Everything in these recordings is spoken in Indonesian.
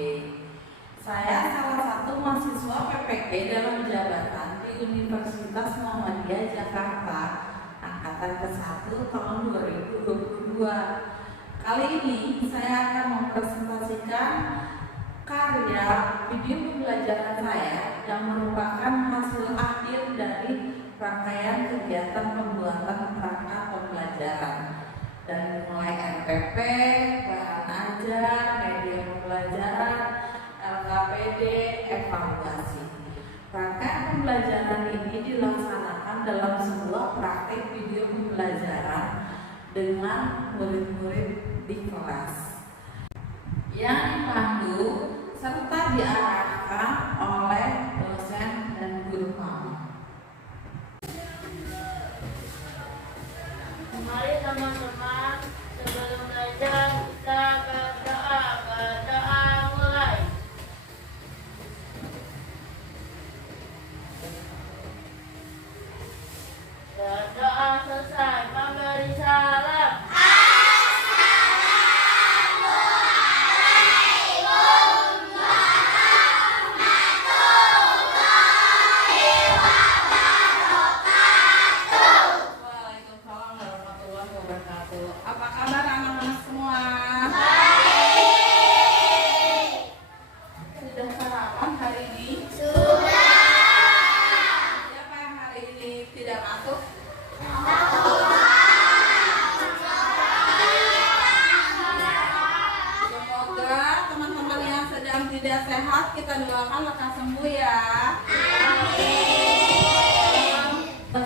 Saya salah satu mahasiswa PPG dalam jabatan di Universitas Muhammadiyah Jakarta angkatan ke-1 tahun 2022. Kali ini saya akan mempresentasikan karya video pembelajaran saya yang merupakan hasil akhir dari rangkaian kegiatan pembuatan perangkat pembelajaran dari mulai RPP, bahan ajar, media pembelajaran, LKPD, evaluasi. Rangkaian pembelajaran ini dilaksanakan dalam sebuah praktik video pembelajaran dengan murid-murid di kelas yang dipandu serta diarahkan oleh dosen dan guru kami. Mari teman-teman, sebelum belajar kita berdoa. Berdoa mulai. Berdoa selesai, memberi salam. Apa kabar anak-anak semua? Sudah sarapan hari ini? Sudah. Siapa yang hari ini tidak masuk? Semoga teman-teman yang sedang tidak sehat kita doakan lekas sembuh ya.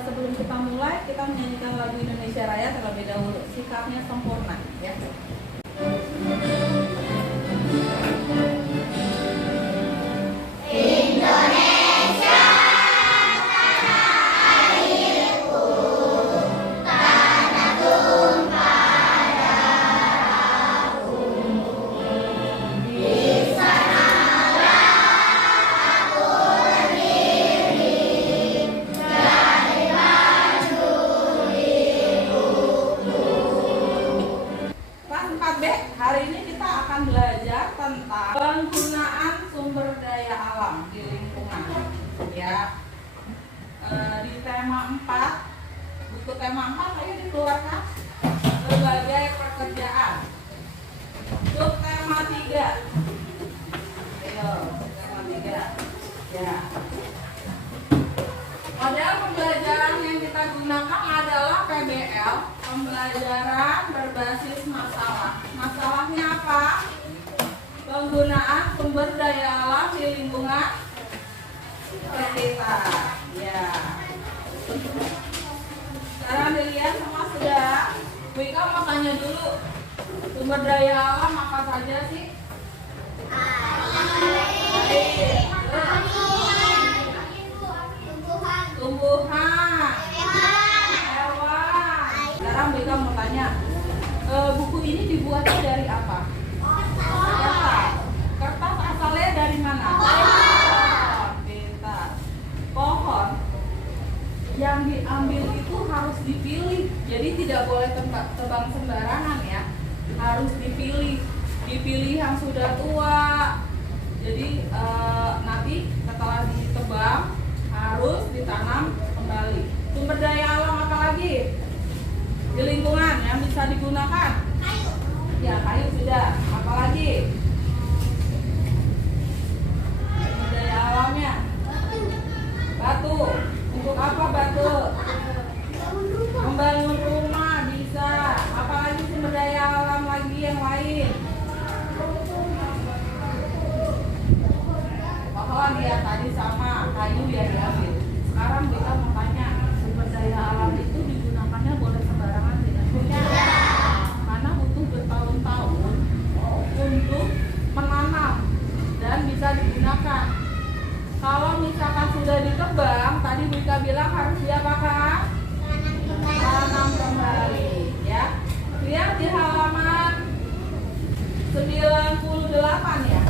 Sebelum kita mulai, kita menyanyikan lagu Indonesia Raya terlebih dahulu. Sikapnya sempurna, ya. Hari ini kita akan belajar tentang penggunaan sumber daya alam di lingkungan, ya. Di tema 4, buku tema 4 ayo dikeluarkan berbagai pekerjaan. Untuk tema 3, ayo tema 3, ya. Model pembelajaran yang kita gunakan adalah PBL, pembelajaran berbasis masalah. Masalahnya apa? Penggunaan sumber daya alam di lingkungan sekitar. Ya. Sekarang dilihat semua sudah. Wika mau tanya dulu, sumber daya alam apa saja sih? Air. Tumbuhan, hewan. Sekarang Beka mau tanya, buku ini dibuatnya dari apa? Kertas. Kertas asalnya dari mana? Pohon. Pintar. Pohon yang diambil itu harus dipilih. Jadi tidak boleh tebang sembarangan ya. Harus dipilih. Dipilih yang sudah tua. Jadi nanti setelah ditebang harus ditanam kembali. Sumber daya alam apa lagi di lingkungan yang bisa digunakan? Kayu. Ya, kayu sudah. Apa lagi? Sumber daya alamnya? Batu. Untuk apa batu? Membangun rumah bisa. Apa lagi sumber daya alam lagi yang lain? Pohon ya, tadi sama kayu ya diambil. Sekarang kita mau tanya, sumber daya alam itu digunakannya boleh sembarangan tidak? Tidak. Karena butuh bertahun-tahun untuk menanam dan bisa digunakan. Kalau misalkan sudah ditebang, tadi Wika bilang harus diapakan? Tanam kembali, ya. Lihat di halaman 98 ya.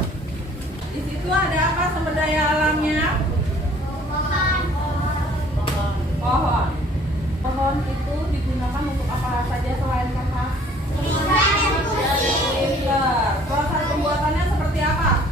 Di situ ada apa sumber daya alamnya? Pohon. Pohon itu digunakan untuk apa saja selain kertas? Printer. Proses pembuatannya seperti apa?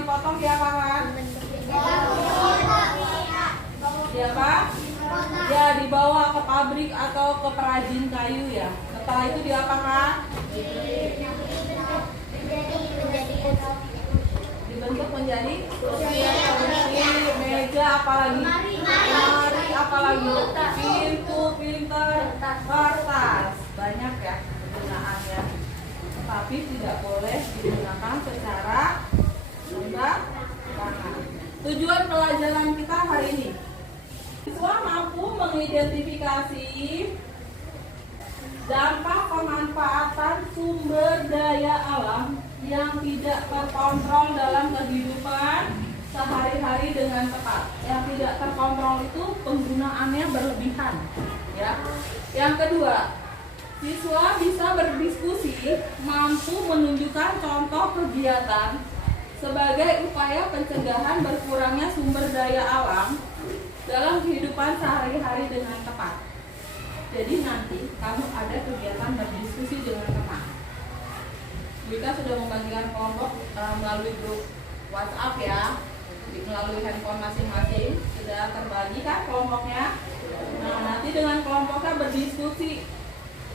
dipotong diapakan? Diapa? Ya, dibawa ke pabrik atau ke perajin kayu ya. Setelah itu diapakan? Dibentuk menjadi kursi, meja, apalagi? Lemari, apalagi? Pintu, printer, kertas. Banyak ya penggunaannya. Tapi tidak boleh digunakan secara sembarangan. Tujuan pelajaran kita hari ini, siswa mampu mengidentifikasi dampak pemanfaatan sumber daya alam yang tidak terkontrol dalam kehidupan sehari-hari dengan tepat. Yang tidak terkontrol itu penggunaannya berlebihan, ya. Yang kedua, siswa bisa berdiskusi, mampu menunjukkan contoh kegiatan sebagai upaya pencegahan berkurangnya sumber daya alam dalam kehidupan sehari-hari dengan tepat. Jadi nanti kamu ada kegiatan berdiskusi dengan teman. Kita sudah membagikan kelompok melalui grup WhatsApp ya, melalui handphone masing-masing sudah terbagi kan kelompoknya. Nah, nanti dengan kelompoknya berdiskusi.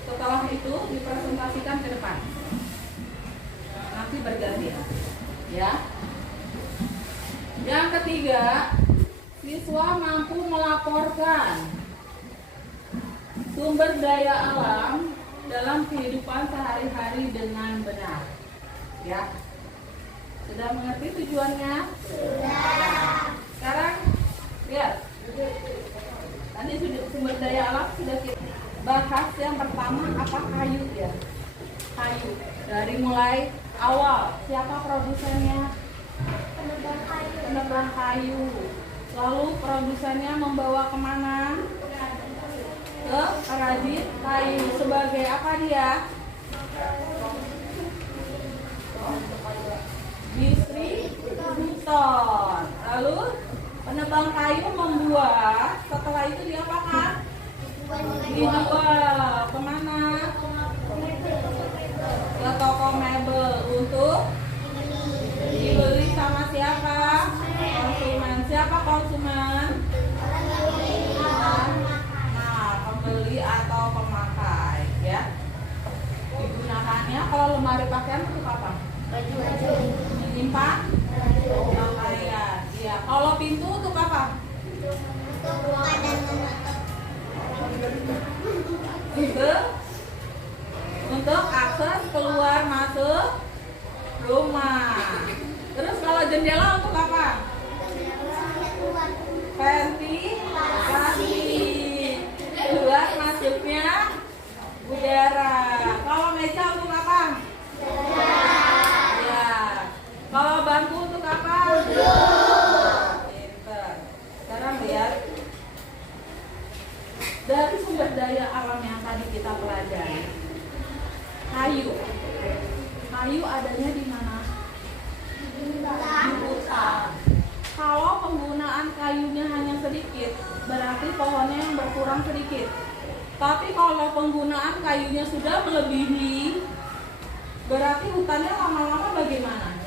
Setelah itu dipresentasikan ke depan. Nanti bergantian. Ya. Yang ketiga, siswa mampu melaporkan sumber daya alam dalam kehidupan sehari-hari dengan benar. Ya. Sudah mengerti tujuannya? Sudah. Sekarang lihat. Tadi sudah sumber daya alam sudah kita bahas. Yang pertama apa? Kayu ya. Kayu. Dari mulai awal, siapa produsennya? Penebang kayu. Lalu produsennya membawa kemana? Ke perajin kayu. Sebagai apa dia? Distributor. Lalu penebang kayu membuat. Setelah itu diapakan? Dijual kemana? Ke toko mebel untuk dibeli sama siapa? Konsumen. Siapa konsumen? Nah, pembeli atau pemakai ya. Digunakannya kalau lemari pakaian untuk apa? Baju. Menyimpan pakaian. Iya. Kalau pintu untuk apa? Untuk akses keluar masuk rumah. Terus kalau jendela untuk apa? Ventilasi, keluar masuknya udara. Kalau meja untuk apa? Ya. Kalau bangku untuk apa? Pinter. Sekarang lihat dari sumber daya alam yang tadi kita pelajari. Kayu. Kayu adanya di mana? Di hutan. Kalau penggunaan kayunya hanya sedikit, berarti pohonnya yang berkurang sedikit. Tapi kalau penggunaan kayunya sudah melebihi, berarti hutannya lama-lama bagaimana?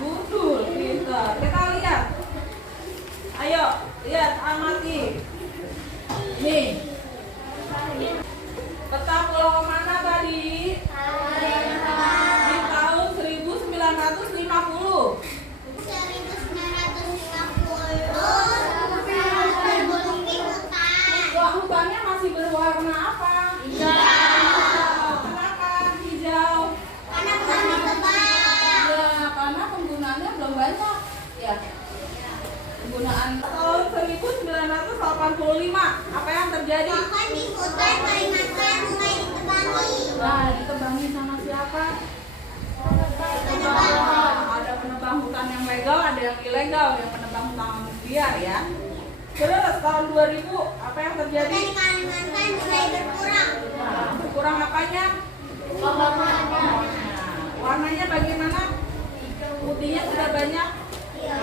Gundul, pintar. Kita lihat. Ayo, lihat, amati. Nih. Peta pulau mana tadi? Di tahun 1950. Hutannya masih berwarna apa? Hijau. Kenapa hijau? Karena penggunaannya belum banyak. Ya. Penggunaan tahun 1985. Apa yang terjadi? Pohon di hutan Kalimantan mulai ditebangi. Nah, ditebangi sama siapa? Ada penebang hutan yang legal, ada yang ilegal, yang penebang hutan liar ya. Terus tahun 2000 apa yang terjadi? Hutan di Kalimantan mulai berkurang. Nah, berkurang apanya? Pohonnya. Warnanya bagaimana? Putihnya sudah banyak. Ya.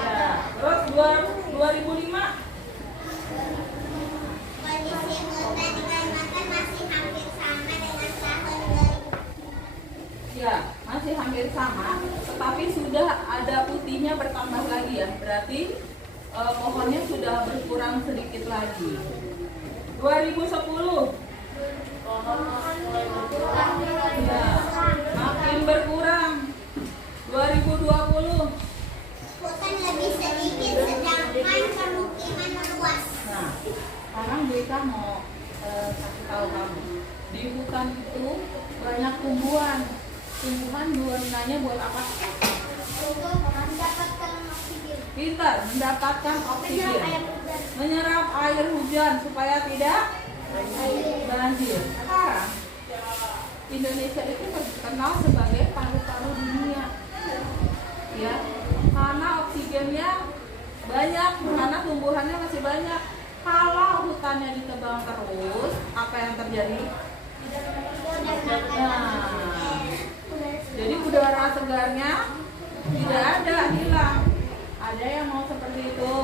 Terus 2005 Kondisi hutan di Kalimantan masih hampir sama dengan tahun 2000. ya, masih masih hampir sama, tetapi sudah ada putihnya bertambah lagi ya. Berarti pohonnya sudah berkurang sedikit lagi. 2010 ya, makin berkurang. 2020 Hutan lebih sedikit sedangkan permukiman luas. Nah, sekarang Deka mau kasih tahu kamu. Di hutan itu banyak tumbuhan. Tumbuhan gunanya buat apa? Untuk mendapatkan oksigen. Pintar, mendapatkan oksigen. Menyerap air hujan supaya tidak banjir. Sekarang Indonesia itu terkenal sebagai paru-paru dunia. Ya, karena oksigennya banyak, karena tumbuhannya masih banyak. Kalau hutannya ditebang terus, apa yang terjadi? Nah, jadi udara segarnya tidak ada, hilang. Ada yang mau seperti itu?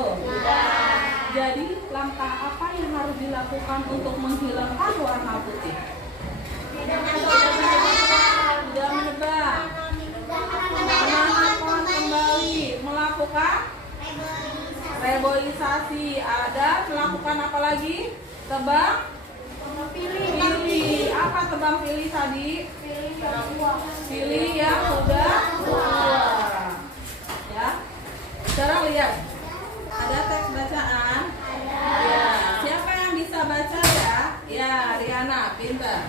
Jadi langkah apa yang harus dilakukan untuk menghilangkan warna putih? Tidak menebang. Menanam pohon kembali, melakukan reboisasi. Ada melakukan apa lagi? Tebang pilih. Apa tebang pilih tadi? Pilih yang sudah tua. Ya. Sekarang lihat. Ada teks bacaan? Ya. Siapa yang bisa baca ya? Ya, Riana, pintar.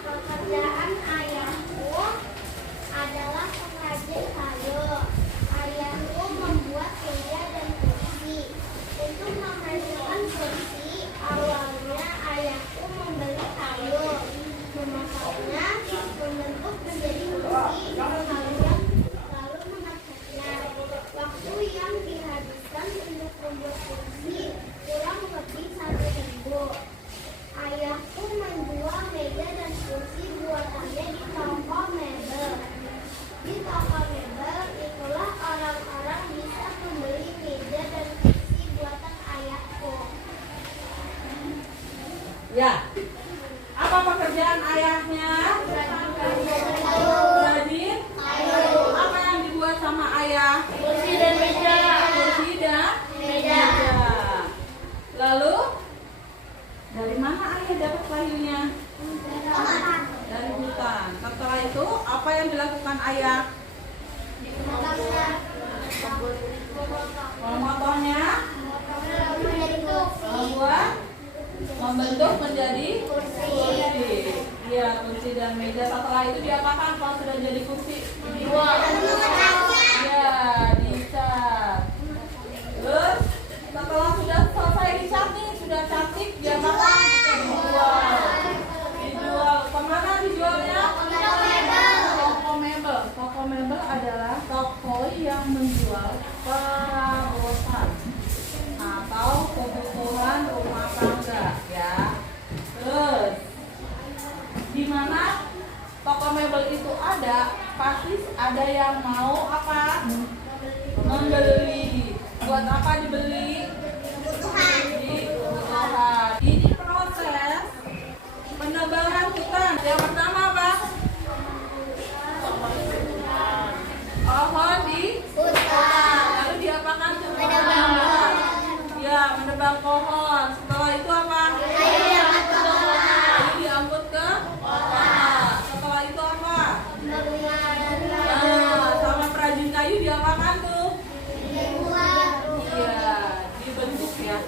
Pekerjaan ayahku adalah pengrajin kayu. Ayahku membuat meja dan kursi. Untuk menghasilkan kursi, awalnya ayahku membeli kayu, memasaknya, membentuk menjadi kursi, lalu mengecatnya. Waktu yang dihabiskan untuk membuat kursi kurang lebih 1 minggu. Ayahku menjual meja dan kursi buatannya di toko mebel. Di toko mebel itulah orang-orang bisa membeli meja dan kursi buatan ayahku. Ya. Apa pekerjaan ayahnya? Rajin. Apa yang dibuat sama ayah? Kursi dan meja. Kursi dan meja. Lalu dari mana ayah dapat kayunya? Dari hutan. Setelah itu apa yang dilakukan ayah? Memotongnya, membentuk menjadi kursi. Iya, kursi dan meja. Setelah itu diapakan kalau sudah jadi kursi? Dijual. Iya, dicat. Terus setelah sudah selesai dicat nih, sudah cantik, diapakan? Dijual. Kemana dijualnya? Toko mebel. Toko mebel adalah toko yang menjual perabotan atau kebutuhan rumah tangga, ya. Terus di mana toko mebel itu ada, pasti ada yang mau apa? Membeli. Buat apa dibeli? Kebutuhan. Ini proses penebangan hutan. Yang pertama apa? Pohon di hutan. Lalu diapakan tuh? Menebang. Ya, menebang pohon. Setelah itu apa? Kayu diangkut ke kota. Setelah itu apa? Nah, sama perajin kayu diapakan tuh? Iya, dibentuk ya.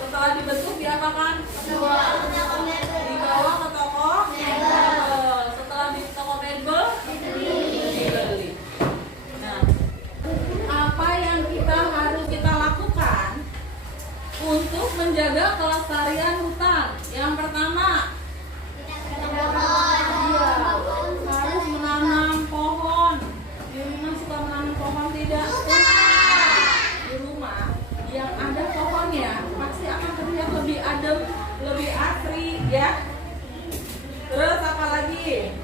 Setelah dibentuk diapakan? Dibawa ke toko mebel. Setelah di toko mebel dibeli. Nah, apa yang harus kita lakukan untuk menjaga kelestarian hutan? Yang pertama, iya, harus menanam pohon. Di rumah suka menanam pohon tidak? Di rumah yang ada pohonnya pasti akan terlihat lebih adem, lebih asri, ya. Terus apa lagi?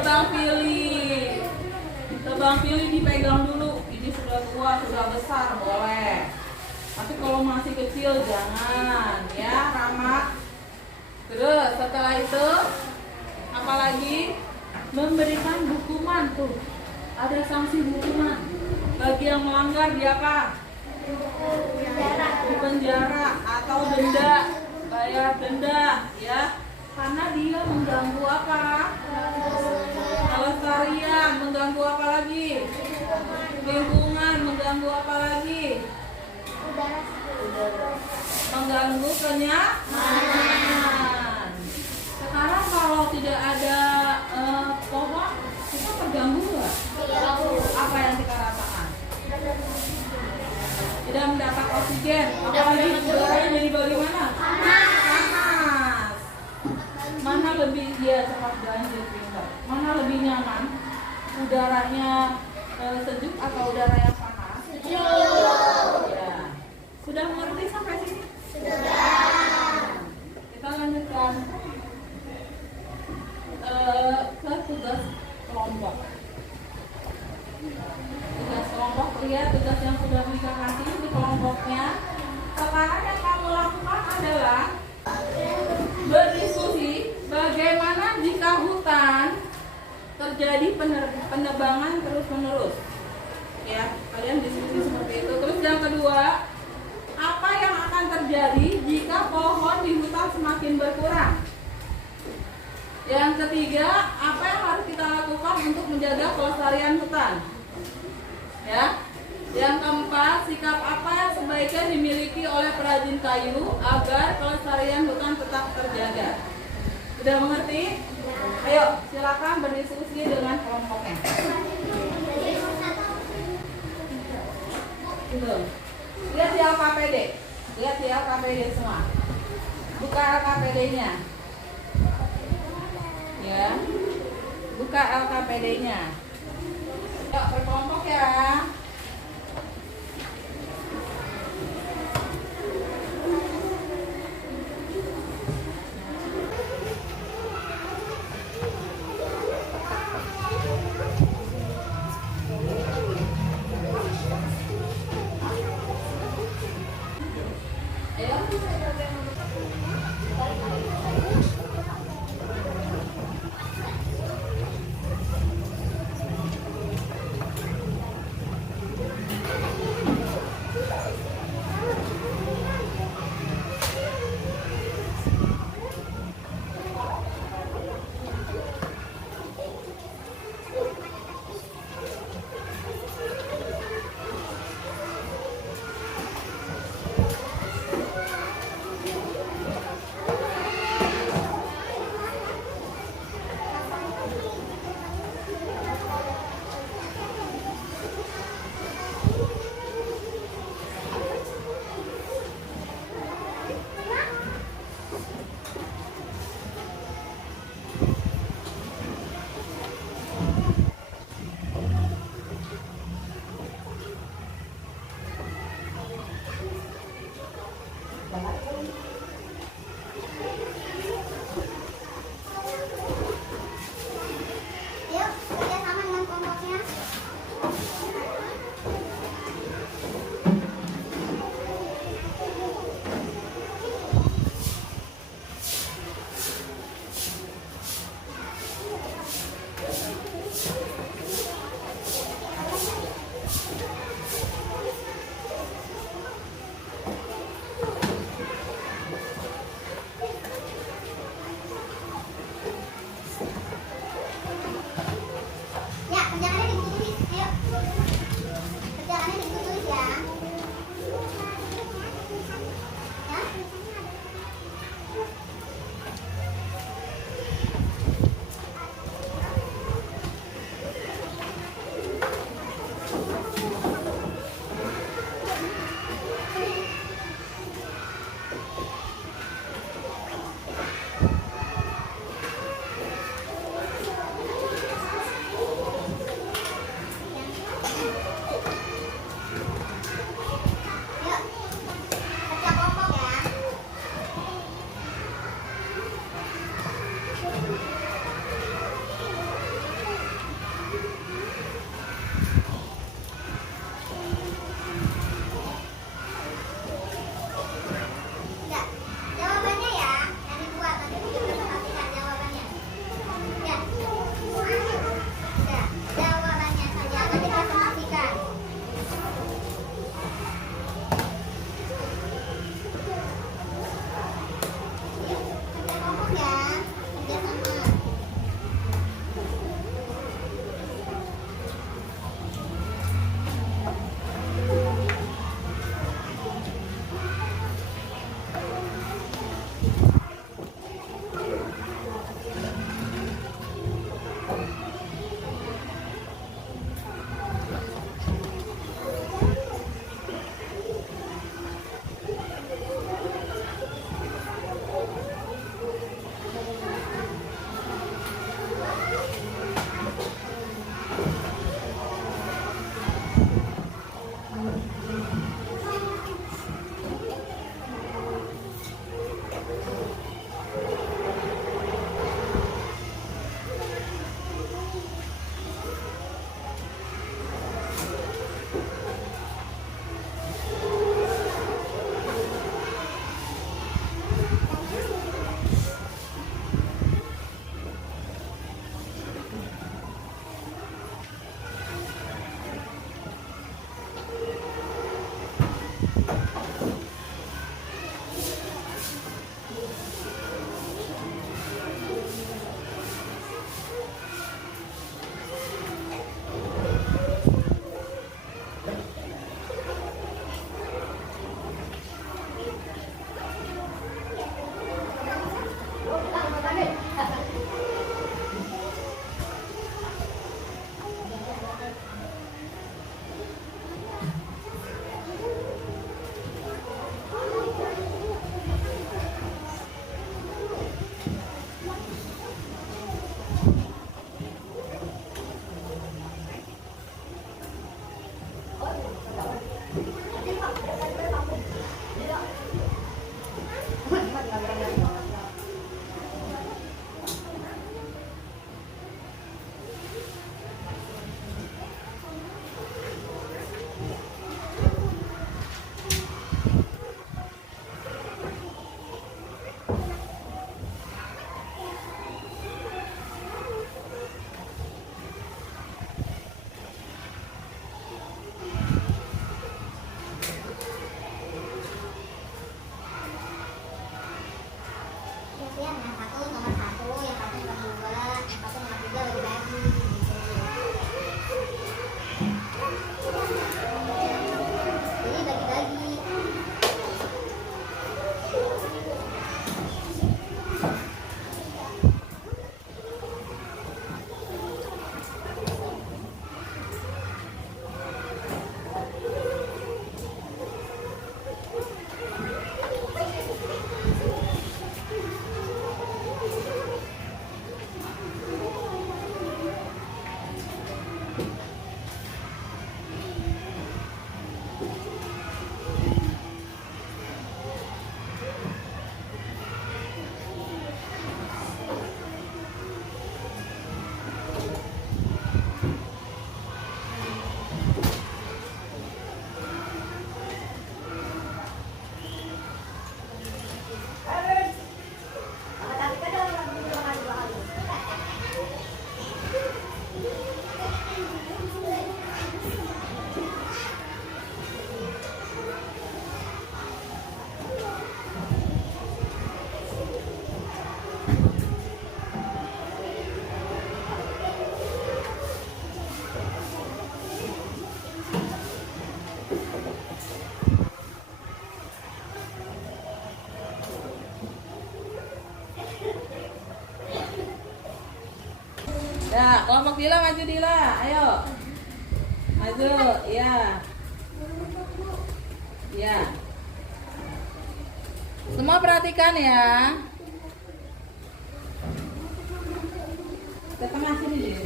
Tebang pilih. Tebang pilih dipegang dulu. Ini sudah tua, sudah besar, boleh. Tapi kalau masih kecil jangan, ya, Rama. Terus Terus setelah itu apalagi? Memberikan hukuman tuh. Ada sanksi hukuman. Bagi yang melanggar di apa? Di penjara atau denda. Bayar denda ya. Karena dia mengganggu apa? Kelestarian, mengganggu apa lagi? Lingkungan, mengganggu apa lagi? Mengganggu kenyamanan. Sekarang kalau tidak ada pohon, kita terganggu nggak? Apa yang kita rasakan? Tidak mendapat oksigen, apalagi udaranya jadi bagaimana? Panas. Mana lebih cepat banjir, pintar. Mana lebih nyaman? Udaranya sejuk atau udara yang panas? Sejuk. Ya. Sudah mengerti sampai sini? Sudah. Kita lanjutkan ke tugas kelompok. Tugas kelompok, lihat tugas yang sudah Mika kasih di kelompoknya. Sekarang yang kamu lakukan adalah berdiskusi bagaimana jika hutan terjadi penebangan terus-menerus. Ya, kalian diskusi seperti itu. Terus yang kedua, apa yang akan terjadi jika pohon di hutan semakin berkurang? Yang ketiga, apa yang harus kita lakukan untuk menjaga kelestarian hutan? Ya. Yang keempat, sikap apa yang sebaiknya dimiliki oleh perajin kayu agar kelestarian hutan tetap terjaga? Sudah mengerti? Ayo, silakan berdiskusi dengan kelompoknya. Lihat di LKPD. Lihat di LKPD semua. Buka LKPD-nya. Ya. Buka LKPD-nya. Yuk, berkelompok ya. Ya, kelompok Dila maju Dila, ayo. Maju, ya. Ya. Semua perhatikan ya. Ke tengah sini deh.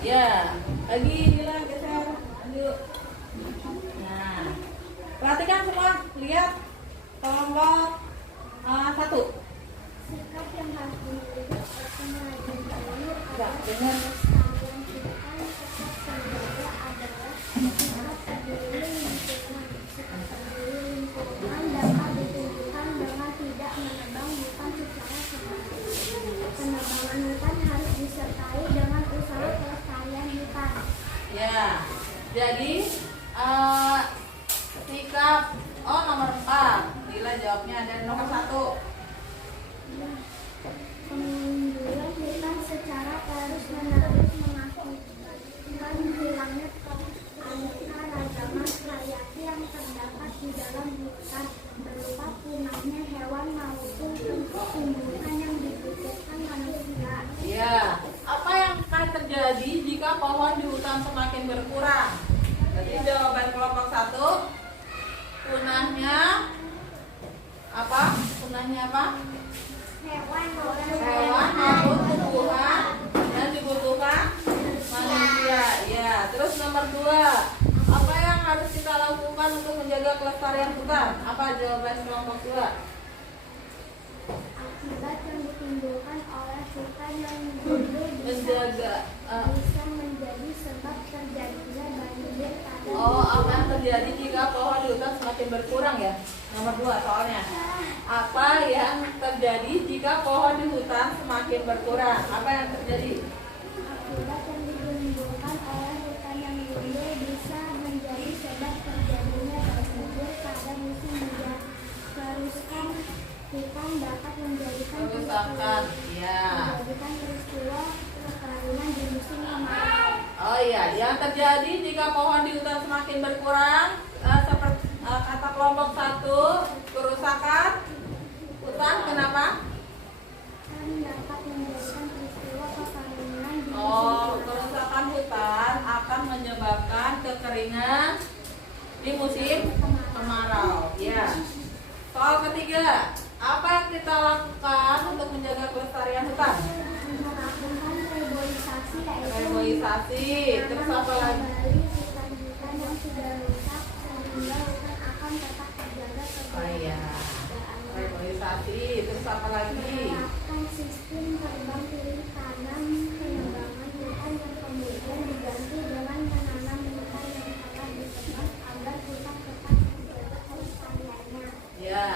Ya, lagi Dila geser, maju. Nah, perhatikan semua, lihat kelompok 1. Sikap yang harus dimiliki pengrajin kayu Enggak, adalah dengar. pelestarian hutan tetap terjaga adalah sikap peduli lingkungan. Sikap peduli lingkungan dapat ditunjukkan dengan tidak menebang hutan secara sembarangan. Penebangan hutan harus disertai dengan usaha pelestarian hutan. Ya, jadi sikap nomor 4. Dila jawabnya dan nomor 1. Pengundulan hutan secara terus-menerus mengakibatkan hilangnya keanekaragaman hayati yang terdapat di dalam hutan, berupa punahnya hewan maupun tumbuhan yang dibutuhkan manusia. Ya, apa yang akan terjadi jika pohon di hutan semakin berkurang? Jadi jawaban kelompok 1, punahnya apa? Punahnya apa? Hewan Maupun tumbuhan yang dibutuhkan manusia. Ya, terus nomor 2, apa yang harus kita lakukan untuk menjaga kelestarian hutan? Apa jawaban kelompok 2? akibat yang ditimbulkan oleh hutan yang dulu Menjaga. bisa menjadi sebab terjadinya banjir pada Apa yang terjadi jika pohon di hutan semakin berkurang ya? Nomor 2 soalnya. Apa yang terjadi jika pohon di hutan semakin berkurang? Apa yang terjadi? akibat yang ditimbulkan oleh hutan yang dulu bisa menjadi sebab terjadinya banjir pada musim hujan. Kerusakan hutan dapat menjadikan Kerusakan, ya. peristiwa kekeringan di musim kemarau. Oh iya, yang terjadi jika pohon di hutan semakin berkurang, seperti kata kelompok 1, kerusakan hutan. Kenapa? Dapat menjadikan peristiwa kekeringan di musim Kerusakan hutan akan menyebabkan kekeringan di musim kemarau. Ya. Soal ketiga, apa yang kita lakukan untuk menjaga kelestarian hutan? melakukan reboisasi, yaitu Reboisasi, terus apa lagi? kembali hutan-hutan yang sudah rusak sehingga hutan akan tetap terjaga Oh iya, reboisasi, terus apa lagi? menerapkan sistem terbang pilih tanam penebangan hutan yang kemudian diganti dengan menanam hutan yang telah ditebang agar hutan tetap terjaga kelestariannya. Ya,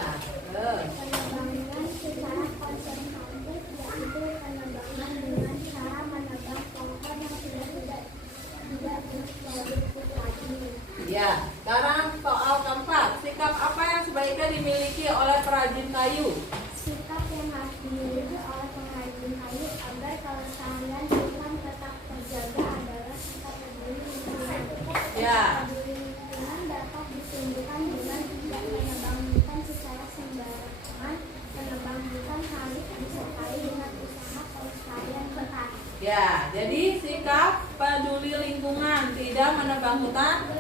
terus. Penebangan secara konservatif, yaitu penebangan dengan cara menebang pohon yang sudah tidak produktif lagi. Ya, sekarang soal keempat, sikap apa yang sebaiknya dimiliki oleh perajin kayu? Sikap yang harus dimiliki oleh pengrajin kayu agar kelestarian hutan tetap terjaga adalah sikap peduli lingkungan. Ya. Peduli lingkungan dapat ditunjukkan dengan tidak menebang hutan secara sembarangan. Penebang hutan harus disertai dengan usaha pelestarian hutan. Ya, jadi sikap peduli lingkungan, tidak menebang hutan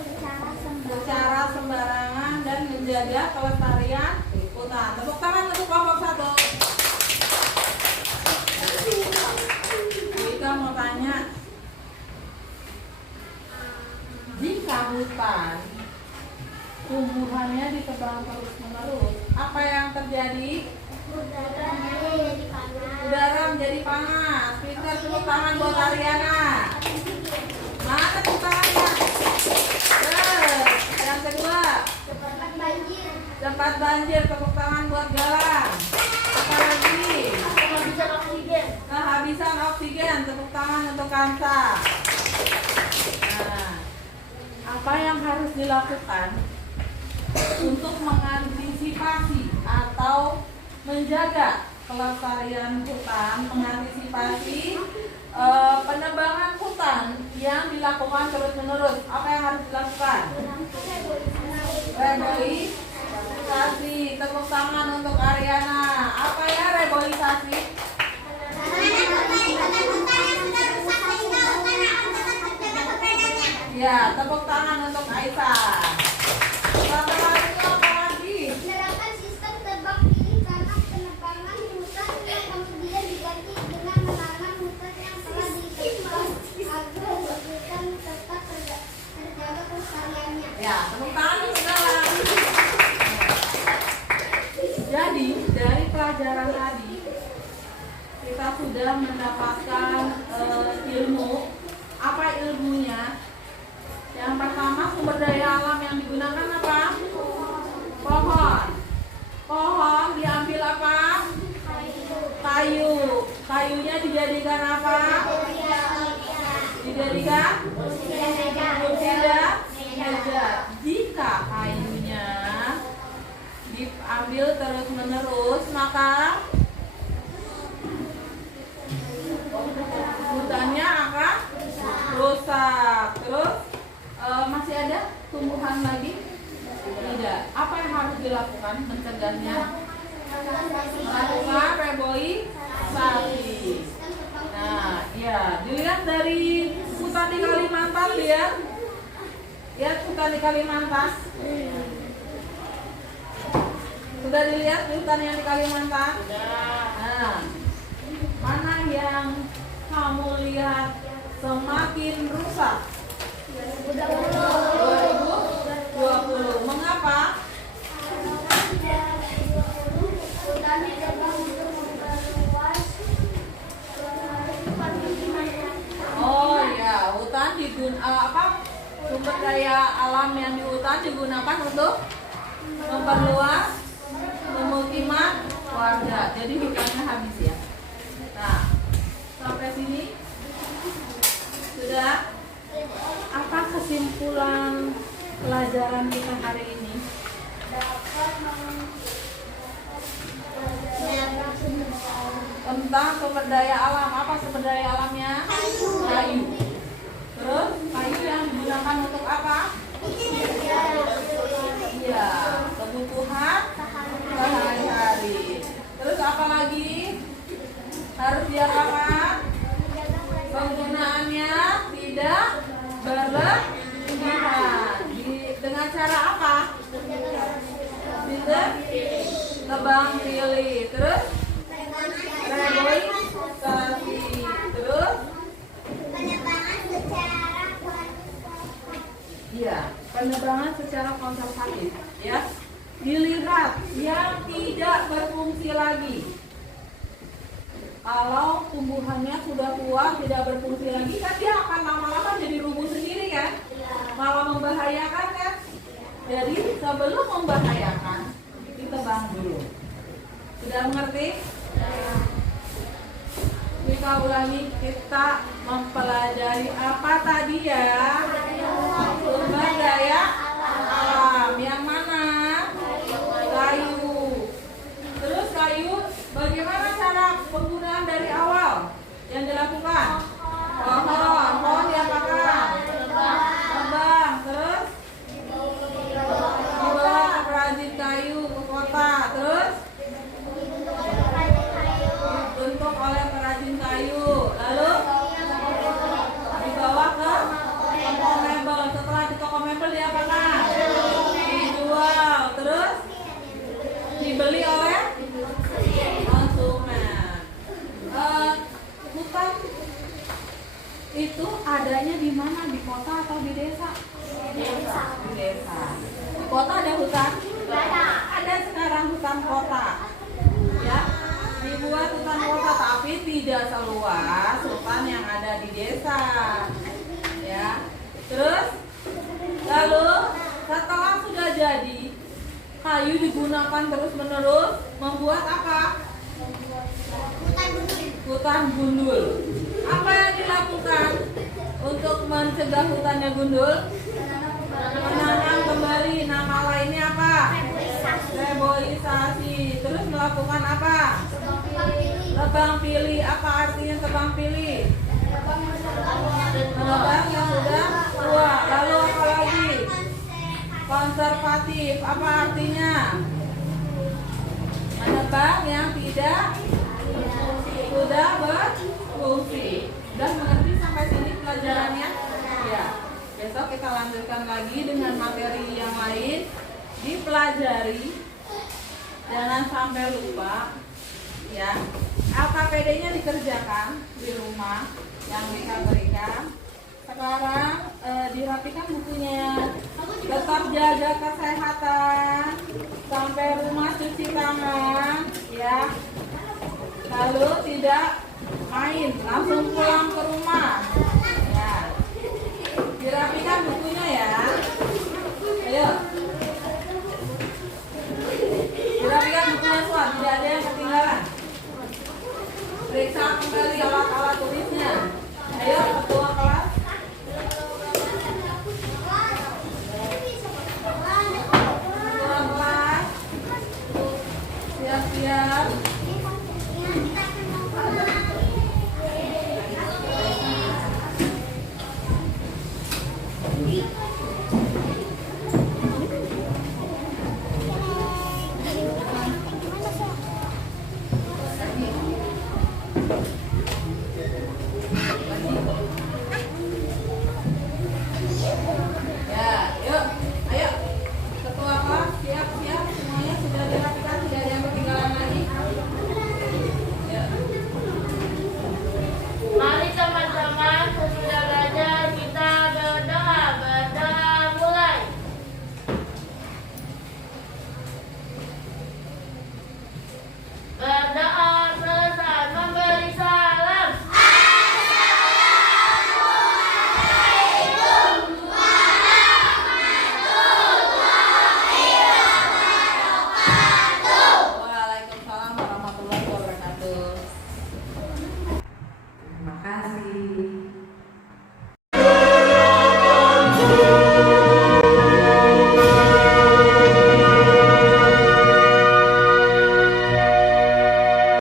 secara sembarangan dan menjaga kelestarian hutan. Tepuk tangan untuk kelompok 1. Kita mau tanya, jika hutan tumbuhannya ditebang terus menerus, apa yang terjadi? Udara menjadi panas. Pintar, tepuk tangan buat Ariana. Mana tepuk tangannya? Yang kedua, cepat banjir. Tepuk tangan buat Galang. Apa lagi? Kehabisan oksigen. Tepuk tangan untuk Kansa. Nah, apa yang harus dilakukan untuk mengantisipasi atau menjaga kelestarian hutan, mengantisipasi penebangan hutan yang dilakukan terus-menerus? Apa yang harus dilakukan? Reboisasi. Tepuk tangan untuk Ariana. Apa ya reboisasi? Ya, tepuk tangan untuk Aisyah. Satu lagi apa lagi? Menerapkan sistem tebak pilih karena penebangan hutan yang kemudian diganti dengan menanam hutan yang telah ditebang agar hutan tetap terjaga kelestariannya. Ya, tepuk tangan saudara. Jadi dari pelajaran tadi kita sudah mendapatkan ilmu. Apa ilmunya? Yang pertama, sumber daya alam yang digunakan apa? Pohon. Pohon diambil apa? Kayu. Kayunya dijadikan apa? Dijadikan kursi dan meja. Jika kayunya diambil terus-menerus, maka hutannya akan rusak. Terus masih ada tumbuhan lagi? Tidak. Apa yang harus dilakukan mencegahnya? Melakukan reboisasi. Nah, ya, dilihat dari hutan di Kalimantan, lihat hutan di Kalimantan. Sudah dilihat hutan yang di Kalimantan? Nah, mana yang kamu lihat semakin rusak? 2020. Mengapa? Oh ya, hutan sumber daya alam yang di hutan digunakan untuk memperluas pemukiman warga. Jadi hutannya habis ya. Nah, sampai sini sudah. Apa kesimpulan pelajaran kita hari ini? Tentang sumber daya alam. Apa sumber daya alamnya? Kayu. Terus kayu yang digunakan untuk apa? Iya, kebutuhan sehari-hari. Terus apa lagi? Harus diapakan? Penggunaannya tidak berlebihan. Dengan cara apa? Tebang pilih. Terus reboisasi. Terus penebangan secara konservatif. Ya, dilihat yang tidak berfungsi lagi. Kalau tumbuhannya sudah tua, tidak berfungsi lagi, kan dia akan lama-lama jadi rubuh sendiri kan? Malah membahayakan kan? Jadi sebelum membahayakan, ditebang dulu. Sudah mengerti? Kita ulangi, kita mempelajari apa tadi ya? Sumber daya alam. Yang mana? Kayu. Terus kayu, bagaimana cara penggunaan dari awal yang dilakukan? Pohon diapakan? Tebang. Terus dibawa ke perajin kayu ke kota. Terus dibentuk oleh perajin kayu. Lalu dibawa ke toko mebel. Setelah di toko mebel diapakan? Dijual. Terus dibeli oleh konsumen. Hutan itu adanya di mana? Di kota atau di desa? Di desa. Di kota ada hutan? Ada sekarang hutan kota. Ya, dibuat hutan kota, tapi tidak seluas hutan yang ada di desa. Ya. Terus lalu setelah sudah jadi, kayu digunakan terus-menerus membuat apa? Hutan gundul. Apa yang dilakukan untuk mencegah hutannya gundul? Menanam kembali. Nama lainnya apa? Reboisasi. Terus melakukan apa? Tebang pilih. Apa artinya tebang pilih? Menebang yang sudah tua. Lalu apa lagi? Konservatif. Apa artinya? Menebang yang tidak sudah berfungsi. Sudah mengerti sampai sini pelajarannya? Ya. Besok kita lagi dengan materi yang lain, dipelajari, jangan sampai lupa ya. LKPD-nya dikerjakan di rumah yang Mika berikan. Sekarang dirapikan bukunya, tetap jaga kesehatan, sampai rumah cuci tangan ya, lalu tidak main, langsung pulang ke rumah ya. Dirapikan bukunya ya, ayo dirapikan bukunya semua, tidak ada yang ketinggalan. Periksa kembali